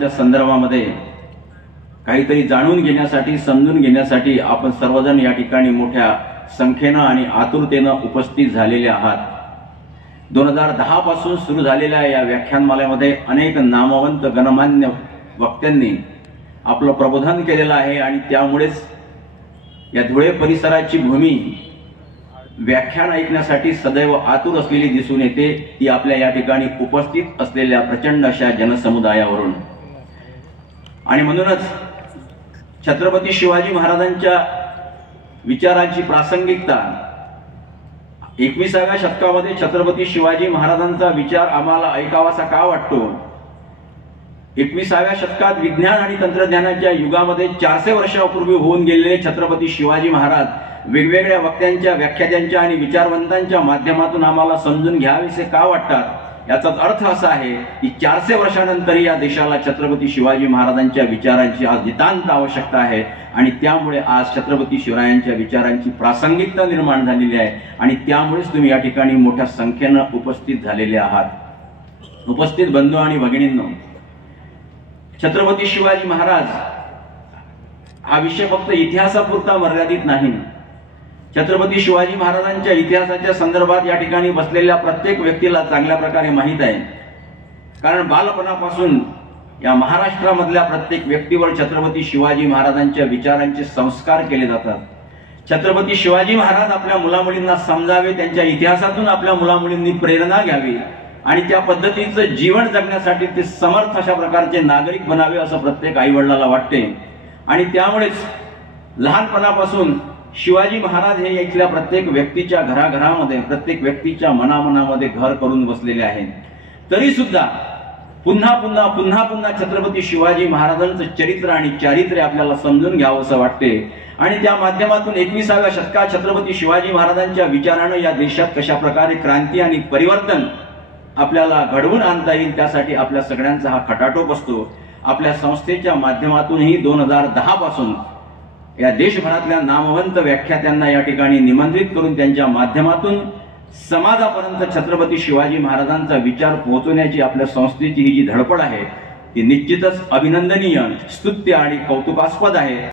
त्या संदर्भामध्ये काहीतरी जाणून घेण्यासाठी समजून घेण्यासाठी आपण सर्वजण या ठिकाणी मोठ्या संख्येने आणि आतुरतेने उपस्थित झालेले आहात। 2010 पासून सुरू झालेल्या या व्याख्यानमालेमध्ये अनेक नामवंत गणमान्य वक्त्यांनी आपलं प्रबोधन केलेलं आहे आणि त्यामुळेच या धुळे परिसराची भूमी व्याख्यान ऐकण्यासाठी सदैव आतुर असलेली दिसून येते। ती आपल्या या ठिकाणी उपस्थित असलेल्या प्रचंड अशा जनसमुदायावरून आणि म्हणूनच छत्रपती शिवाजी महाराजांच्या विचारांची प्रासंगिकता 21व्या शतकामध्ये छत्रपती शिवाजी महाराजांचा विचार आम्हाला ऐकावासा का वाटतो। 21व्या शतकात विज्ञान आणि तंत्रज्ञानाच्या युगामध्ये 400 वर्षांपूर्वी होऊन गेलेले छत्रपती शिवाजी महाराज वेगवेगळ्या वक्त्यांच्या व्याख्यात्यांच्या आणि विचारवंतांच्या माध्यमातून आम्हाला समजून घ्यावेसे का वाटतात। याचाच अर्थ असा आहे की 400 वर्षानंतर या देशाला छत्रपती शिवाजी महाराजांच्या विचारांची आज नितांत आवश्यकता आहे आणि त्यामुळे आज छत्रपती शिवरायांच्या विचारांची प्रासंगिकता निर्माण झालेली आहे आणि त्यामुळेच तुम्ही या ठिकाणी मोठ्या संख्येने उपस्थित झालेले आहात। उपस्थित बंधू आणि भगिनींनो, छत्रपती शिवाजी महाराज हा विषय फक्त इतिहासापुरता मर्यादित नाही। छत्रपती शिवाजी महाराजांच्या इतिहासाच्या संदर्भात या ठिकाणी बसलेल्या प्रत्येक व्यक्तीला चांगल्या प्रकारे माहित आहे, कारण बालपणापासून या महाराष्ट्रामधल्या प्रत्येक व्यक्तीवर छत्रपती शिवाजी महाराजांच्या विचारांचे संस्कार केले जातात। छत्रपती शिवाजी महाराज आपल्या मुलामुलींना समजावे, त्यांच्या इतिहासातून आपल्या मुलामुलींनी प्रेरणा घ्यावी आणि त्या पद्धतीचं जीवन जगण्यासाठी ते समर्थ अशा प्रकारचे नागरिक बनावे असं प्रत्येक आईवडिलाला वाटते आणि त्यामुळेच लहानपणापासून शिवाजी महाराज हे इथल्या प्रत्येक व्यक्तीच्या घराघरामध्ये प्रत्येक व्यक्तीच्या मनामनामध्ये घर करून बसलेले आहेत। तरी सुद्धा पुन्हा पुन्हा पुन्हा पुन्हा छत्रपती शिवाजी महाराजांचं चरित्र आणि चारित्र्य आपल्याला समजून घ्यावं असं वाटते आणि त्या माध्यमातून 21व्या शतकात छत्रपती शिवाजी महाराजांच्या विचाराने या देशात कशा प्रकारे क्रांती आणि परिवर्तन आपल्याला घडवून आणता येईल त्यासाठी आपल्या सगळ्यांचा हा खटाटोप असतो। आपल्या संस्थेच्या माध्यमातूनही 2010 पासून या देशभरातल्या नामवंत व्याख्यात्यांना या ठिकाणी निमंत्रित करून त्यांच्या माध्यमातून समाजापर्यंत छत्रपती शिवाजी महाराजांचा विचार पोहोचवण्याची आपल्या संस्थेची ही जी धडपड आहे ती निश्चितच अभिनंदनीय, स्तुत्य आणि कौतुकास्पद आहे।